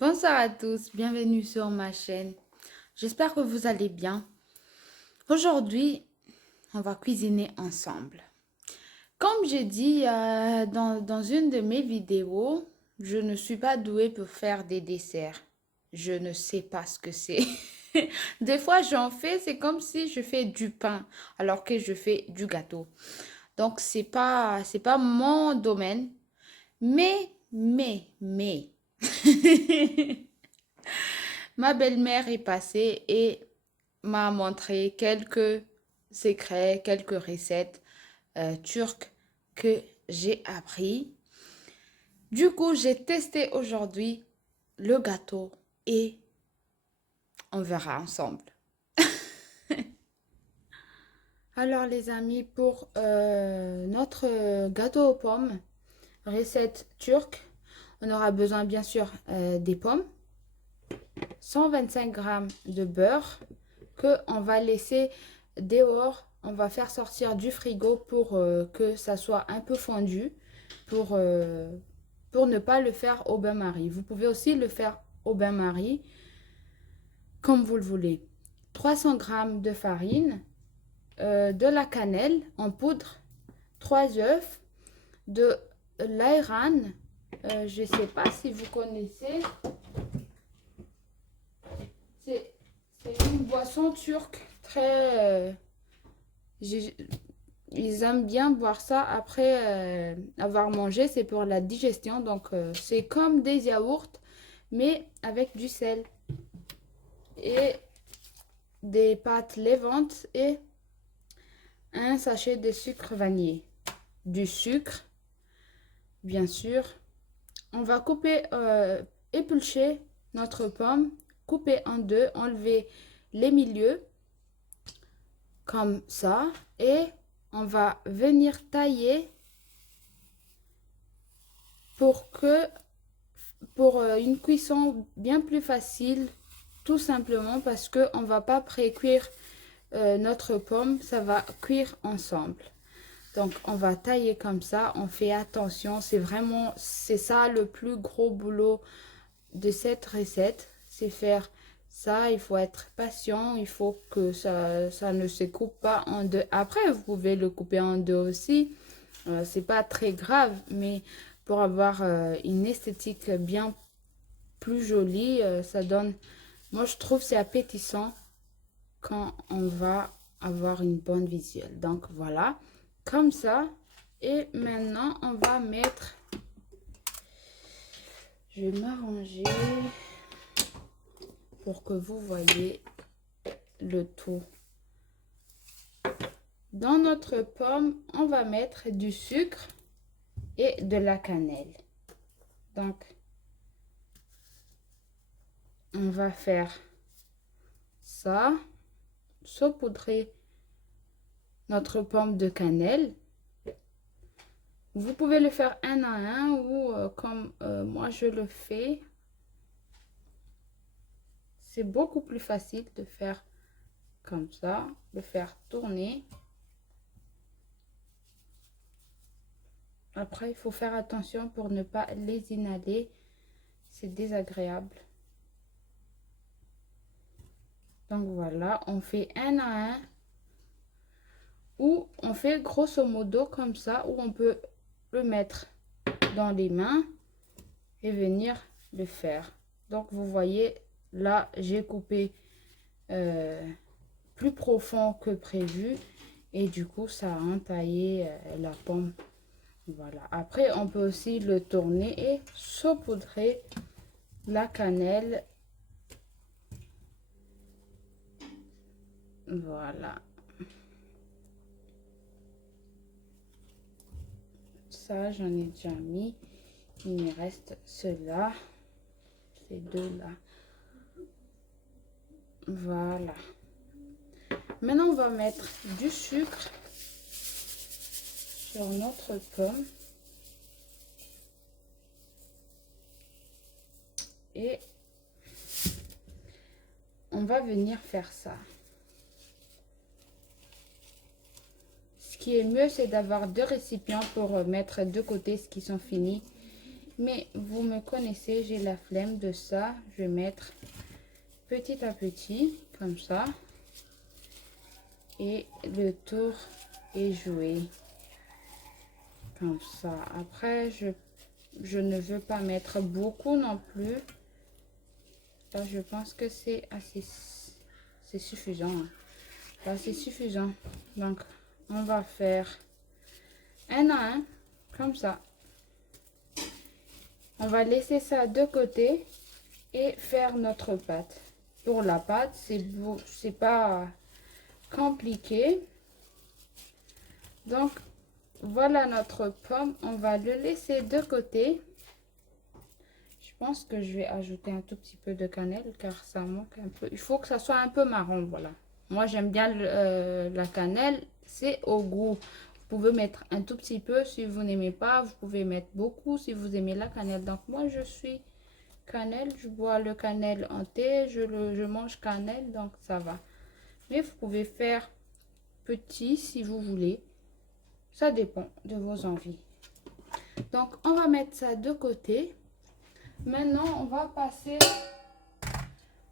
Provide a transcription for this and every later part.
Bonsoir à tous, bienvenue sur ma chaîne. J'espère que vous allez bien. Aujourd'hui, on va cuisiner ensemble. Comme j'ai dit dans une de mes vidéos, je ne suis pas douée pour faire des desserts. Je ne sais pas ce que c'est. Des fois, j'en fais, c'est comme si je fais du pain alors que je fais du gâteau. Donc, c'est pas mon domaine. Mais. Ma belle-mère est passée et m'a montré quelques secrets, quelques recettes turques que j'ai appris. Du coup, j'ai testé aujourd'hui le gâteau et on verra ensemble. Alors les amis, pour notre gâteau aux pommes, recette turque, on aura besoin bien sûr des pommes, 125 grammes de beurre que on va laisser dehors. On va faire sortir du frigo pour que ça soit un peu fondu pour ne pas le faire au bain-marie. Vous pouvez aussi le faire au bain-marie comme vous le voulez. 300 grammes de farine, de la cannelle en poudre, 3 œufs, de l'ayran. Je ne sais pas si vous connaissez. C'est une boisson turque très... ils aiment bien boire ça après avoir mangé. C'est pour la digestion. Donc, c'est comme des yaourts, mais avec du sel. Et des pâtes levantes et un sachet de sucre vanillé. Du sucre, bien sûr. On va couper, éplucher notre pomme, couper en deux, enlever les milieux comme ça et on va venir tailler pour une cuisson bien plus facile, tout simplement parce que on va pas pré-cuire notre pomme, ça va cuire ensemble. Donc on va tailler comme ça, on fait attention, c'est ça le plus gros boulot de cette recette, c'est faire ça. Il faut être patient, il faut que ça ne se coupe pas en deux. Après, vous pouvez le couper en deux aussi, c'est pas très grave, mais pour avoir une esthétique bien plus jolie, ça donne, moi je trouve c'est appétissant quand on va avoir une bonne visuelle. Donc voilà, comme ça. Et maintenant, on va mettre, je vais m'arranger pour que vous voyez le tout. Dans notre pomme, on va mettre du sucre et de la cannelle. Donc, on va faire ça, saupoudrer notre pomme de cannelle. Vous pouvez le faire un à un ou comme moi je le fais. C'est beaucoup plus facile de faire comme ça, de faire tourner. Après, il faut faire attention pour ne pas les inhaler. C'est désagréable. Donc voilà, on fait un à un. Ou on fait grosso modo comme ça, où on peut le mettre dans les mains et venir le faire. Donc vous voyez, là, j'ai coupé plus profond que prévu. Et du coup, ça a entaillé la pomme. Voilà. Après, on peut aussi le tourner et saupoudrer la cannelle. Voilà. Ça, j'en ai déjà mis. Il me reste ceux-là. Ces deux-là. Voilà. Maintenant, on va mettre du sucre sur notre pomme. Et on va venir faire ça. Ce qui est mieux, c'est d'avoir deux récipients pour mettre de côté ce qui sont finis. Mais vous me connaissez, j'ai la flemme de ça. Je vais mettre petit à petit, comme ça. Et le tour est joué. Comme ça. Après, je ne veux pas mettre beaucoup non plus. Là, je pense que c'est assez... C'est suffisant. Hein. Là, c'est suffisant. Donc, on va faire un à un, comme ça. On va laisser ça de côté et faire notre pâte. Pour la pâte, c'est pas compliqué. Donc, voilà notre pomme. On va le laisser de côté. Je pense que je vais ajouter un tout petit peu de cannelle car ça manque un peu. Il faut que ça soit un peu marron, voilà. Moi, j'aime bien la cannelle. C'est au goût. Vous pouvez mettre un tout petit peu si vous n'aimez pas. Vous pouvez mettre beaucoup si vous aimez la cannelle. Donc, moi, je suis cannelle. Je bois le cannelle en thé. Je mange cannelle, donc ça va. Mais vous pouvez faire petit si vous voulez. Ça dépend de vos envies. Donc, on va mettre ça de côté. Maintenant, on va passer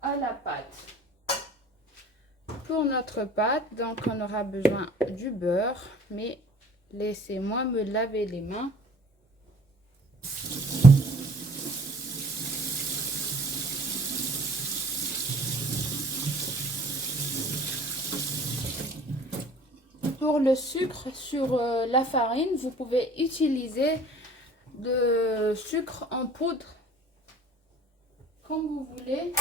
à la pâte. Pour notre pâte, donc on aura besoin du beurre, mais laissez-moi me laver les mains. Pour le sucre sur la farine, vous pouvez utiliser de sucre en poudre comme vous voulez,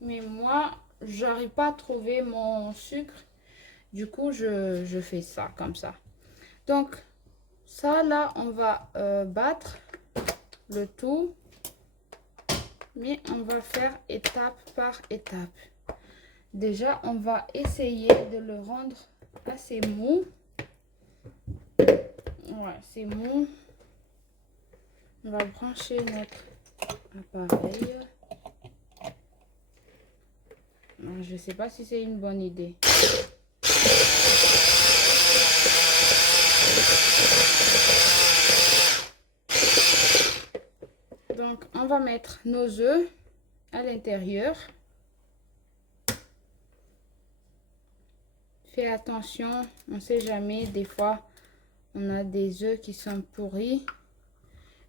mais moi j'arrive pas à trouver mon sucre, du coup je fais ça comme ça. Donc ça là on va battre le tout, mais on va faire étape par étape. Déjà on va essayer de le rendre assez mou. Ouais, c'est mou. On va brancher notre appareil. Je sais pas si c'est une bonne idée. Donc, on va mettre nos œufs à l'intérieur. Fais attention, on ne sait jamais, des fois, on a des œufs qui sont pourris.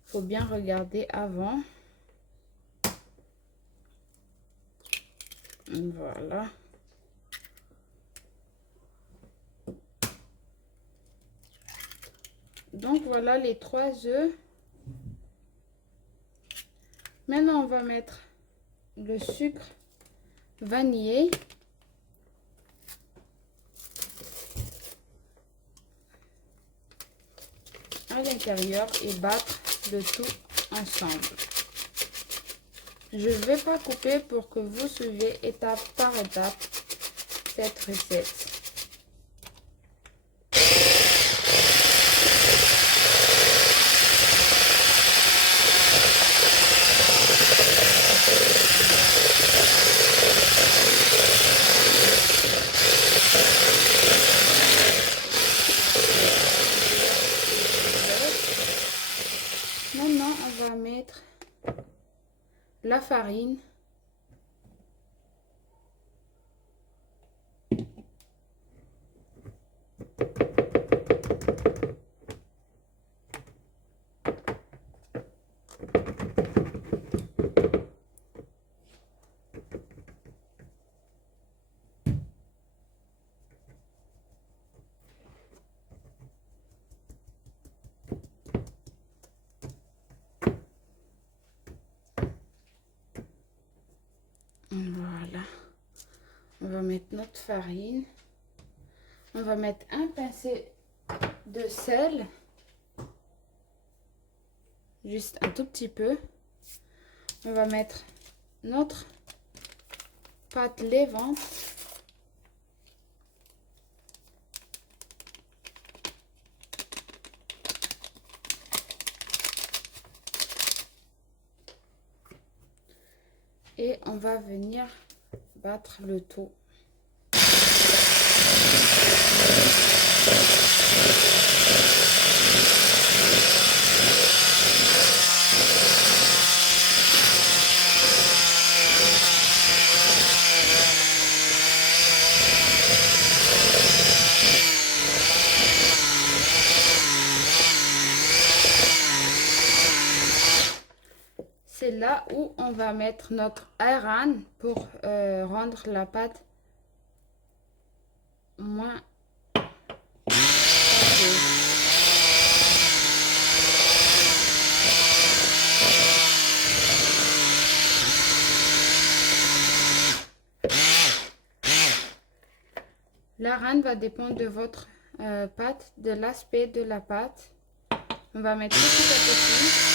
Il faut bien regarder avant. Voilà. Donc, voilà les 3 œufs. Maintenant, on va mettre le sucre vanillé. À l'intérieur et battre le tout ensemble. Je ne vais pas couper pour que vous suivez étape par étape cette recette. Maintenant, on va mettre la farine. Voilà. On va mettre notre farine. On va mettre un pincé de sel. Juste un tout petit peu. On va mettre notre pâte levante. Et on va venir battre le tout. c'est là où on va mettre notre ayran pour rendre la pâte moins pâteuse. L'ayran va dépendre de votre pâte, de l'aspect de la pâte. On va mettre petit à petit.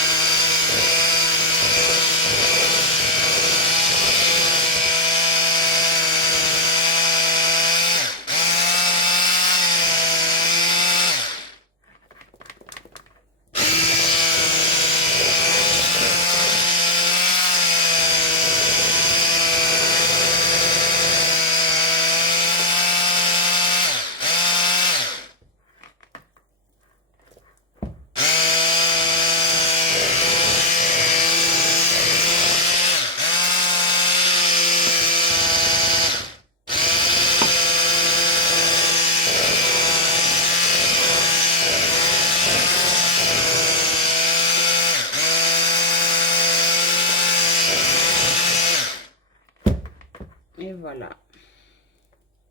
Et voilà.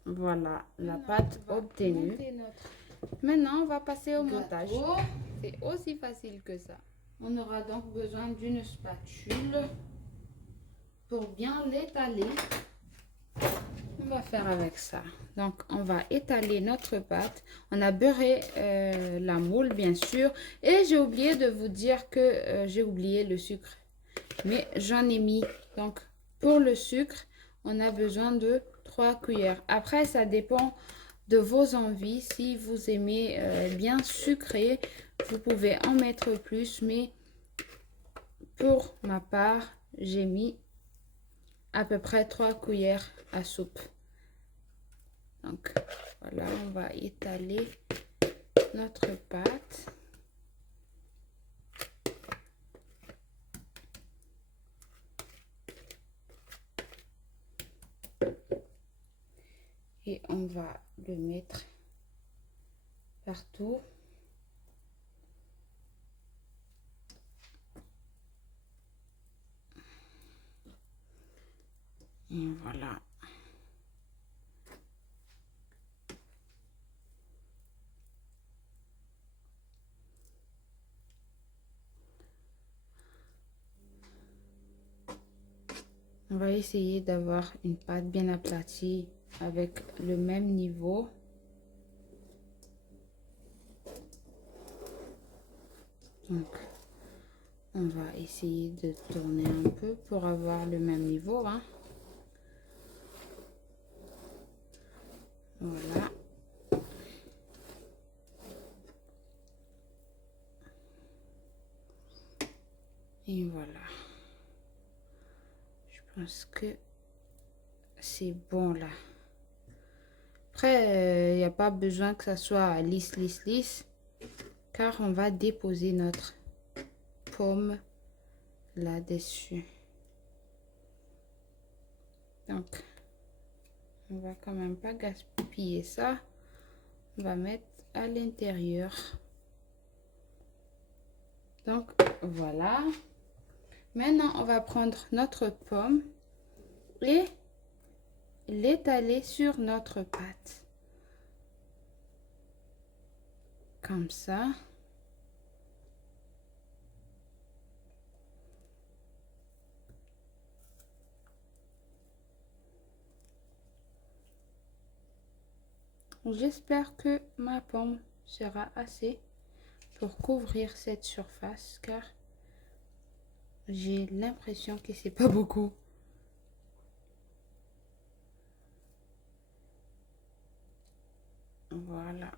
Voilà la pâte obtenue. Maintenant, on va passer au montage. C'est aussi facile que ça. On aura donc besoin d'une spatule pour bien l'étaler. On va faire avec ça. Donc, on va étaler notre pâte. On a beurré la moule, bien sûr. Et j'ai oublié de vous dire que j'ai oublié le sucre. Mais j'en ai mis. Donc, pour le sucre, on a besoin de 3 cuillères. Après, ça dépend de vos envies. Si vous aimez bien sucré, vous pouvez en mettre plus. Mais pour ma part, j'ai mis à peu près 3 cuillères à soupe. Donc, voilà, on va étaler notre pâte. Et on va le mettre partout. Et voilà. On va essayer d'avoir une pâte bien aplatie avec le même niveau. Donc, on va essayer de tourner un peu pour avoir le même niveau, hein. Voilà. Et voilà. Je pense que c'est bon là. Après, il n'y a pas besoin que ça soit lisse, lisse, lisse. Car on va déposer notre pomme là-dessus. Donc, on va quand même pas gaspiller ça. On va mettre à l'intérieur. Donc, voilà. Maintenant, on va prendre notre pomme et l'étaler sur notre pâte. Comme ça. J'espère que ma pomme sera assez pour couvrir cette surface car j'ai l'impression que c'est pas beaucoup. Voilà.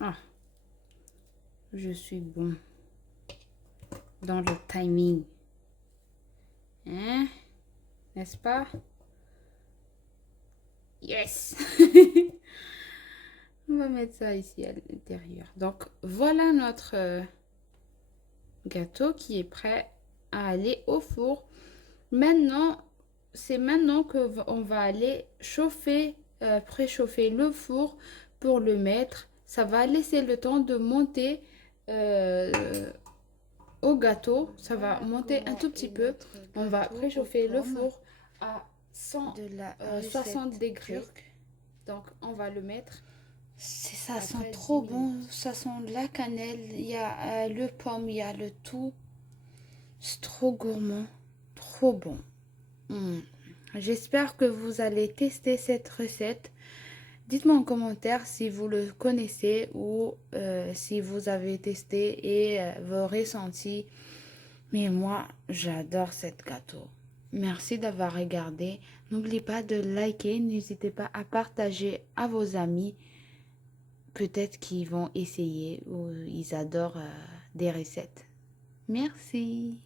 Ah, je suis bon dans le timing. Hein? N'est-ce pas? Yes! On va mettre ça ici à l'intérieur. Donc, voilà notre gâteau qui est prêt à aller au four. Maintenant, c'est maintenant que on va aller chauffer, préchauffer le four pour le mettre. Ça va laisser le temps de monter au gâteau. Ça va monter un tout petit peu. On va préchauffer le four à 60 degrés. Donc, on va le mettre. Ça sent Après trop 10 bon. minutes. Ça sent la cannelle. Il y a le pomme, il y a le tout. C'est trop gourmand. Trop bon. Mm. J'espère que vous allez tester cette recette. Dites-moi en commentaire si vous le connaissez ou si vous avez testé et vos ressentis. Mais moi, j'adore cette gâteau. Merci d'avoir regardé. N'oubliez pas de liker. N'hésitez pas à partager à vos amis. Peut-être qu'ils vont essayer ou ils adorent des recettes. Merci.